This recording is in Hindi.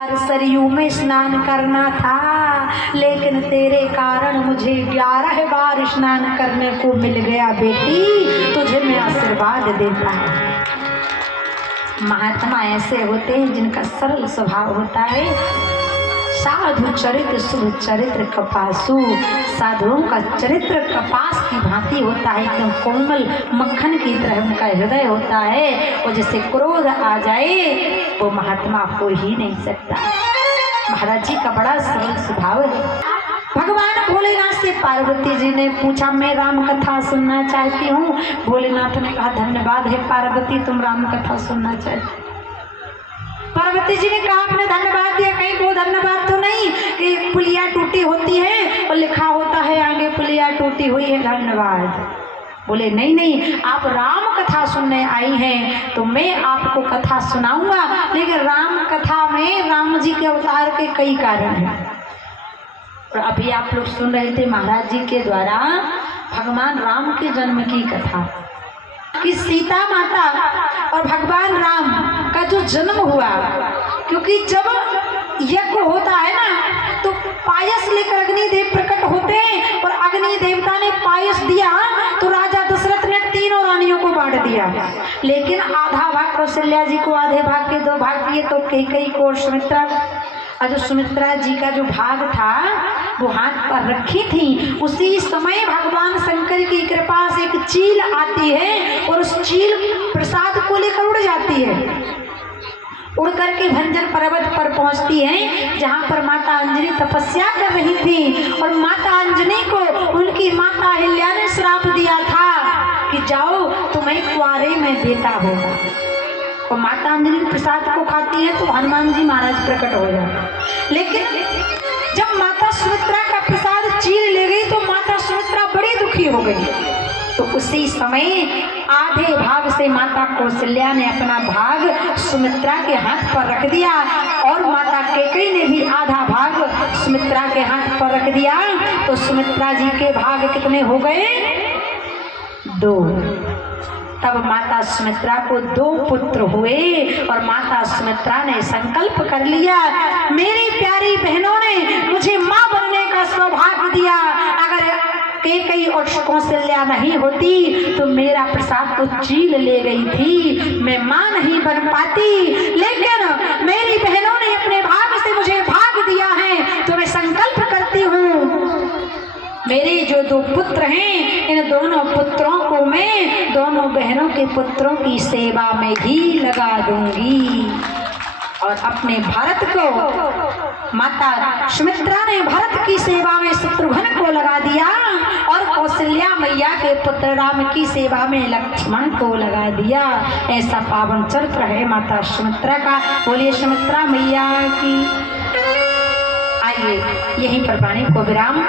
सरयू में स्नान करना था, लेकिन तेरे कारण मुझे 11 बार स्नान करने को मिल गया। बेटी तुझे मैं आशीर्वाद देता हूँ। महात्मा ऐसे होते हैं जिनका सरल स्वभाव होता है। साधु चरित्र शुभ चरित्र कपासु। साधुओं का चरित्र कपास की भांति होता है, एकदम कोमल मक्खन की तरह उनका हृदय होता है। और जैसे क्रोध आ जाए वो महात्मा हो ही नहीं सकता। महाराज जी का बड़ा सरल स्वभाव है। भगवान भोलेनाथ से पार्वती जी ने पूछा, मैं राम कथा सुनना चाहती हूँ। भोलेनाथ ने कहा, धन्यवाद है पार्वती, तुम राम कथा सुनना चाहती। पार्वती जी ने कहा, आपने धन्यवाद दिया, कहीं वो धन्यवाद तो नहीं कि पुलिया टूटी होती है और लिखा होता है आगे पुलिया टूटी हुई है धन्यवाद। बोले नहीं नहीं, आप राम कथा सुनने आई हैं तो मैं आपको कथा सुनाऊंगा, लेकिन राम कथा में राम जी के अवतार के कई कारण हैं। और अभी आप लोग सुन रहे थे महाराज जी के द्वारा भगवान राम के जन्म की कथा कि सीता माता और भगवान राम का जो जन्म हुआ, क्योंकि जब यज्ञ होता है ना तो पायस लेकर अग्निदेव प्रकट होते हैं और अग्नि देवता ने पायस दिया तो राजा दशरथ ने तीनों रानियों को बांट दिया, लेकिन आधा भाग कौशल्या जी को, आधे भाग के 2 भाग दिए तो कैकेयी को और सुमित्रा। और जो सुमित्रा जी का जो भाग था वो हाथ पर रखी थी, उसी समय भगवान शंकर की कृपा से एक चील आती है और उस चील प्रसाद को लेकर उड़ जाती है। उड़ करके भंजन पर्वत पर पहुंचती है जहां पर माता अंजनी तपस्या कर रही थी। और माता अंजनी को उनकी माता अहिल्या ने श्राप दिया था कि जाओ तुम्हें कुआरे में बेटा होगा। और माता अंजनी प्रसाद को खाती है तो हनुमान जी महाराज प्रकट हो जाते। लेकिन जब माता सुमित्रा का प्रसाद चील ले गई तो माता सुमित्रा बड़ी दुखी हो गई। तो उसी समय आधे भाग से माता कौशल्या ने अपना भाग सुमित्रा के हाथ पर रख दिया और माता कैकेयी ने भी आधा भाग सुमित्रा के हाथ पर रख दिया। तो सुमित्रा जी के भाग कितने हो गए? 2। तब माता सुमित्रा को 2 पुत्र हुए और माता सुमित्रा ने संकल्प कर लिया, मेरी प्यारी बहनों ने मुझे माँ बनने का सौभाग्य दिया, अगर कैकेयी और कौशल्या नहीं होती तो मेरा प्रसाद तो चील ले गई थी, मैं माँ नहीं बन पाती, लेकिन मेरी बहनों ने अपने भाग से मुझे भाग दिया है तो मैं संकल्प करती हूँ मेरे जो 2 पुत्र हैं इन दोनों पुत्रों को मैं दोनों बहनों के पुत्रों की सेवा में ही लगा दूंगी। और अपने भरत को माता सुमित्रा ने भरत की सेवा में शत्रुघ्न को लगा दिया और कौशल्या मैया के पुत्र राम की सेवा में लक्ष्मण को लगा दिया। ऐसा पावन चरित्र है माता सुमित्रा का। बोलिए सुमित्रा मैया की। आइए यहीं पर वाणी को विराम।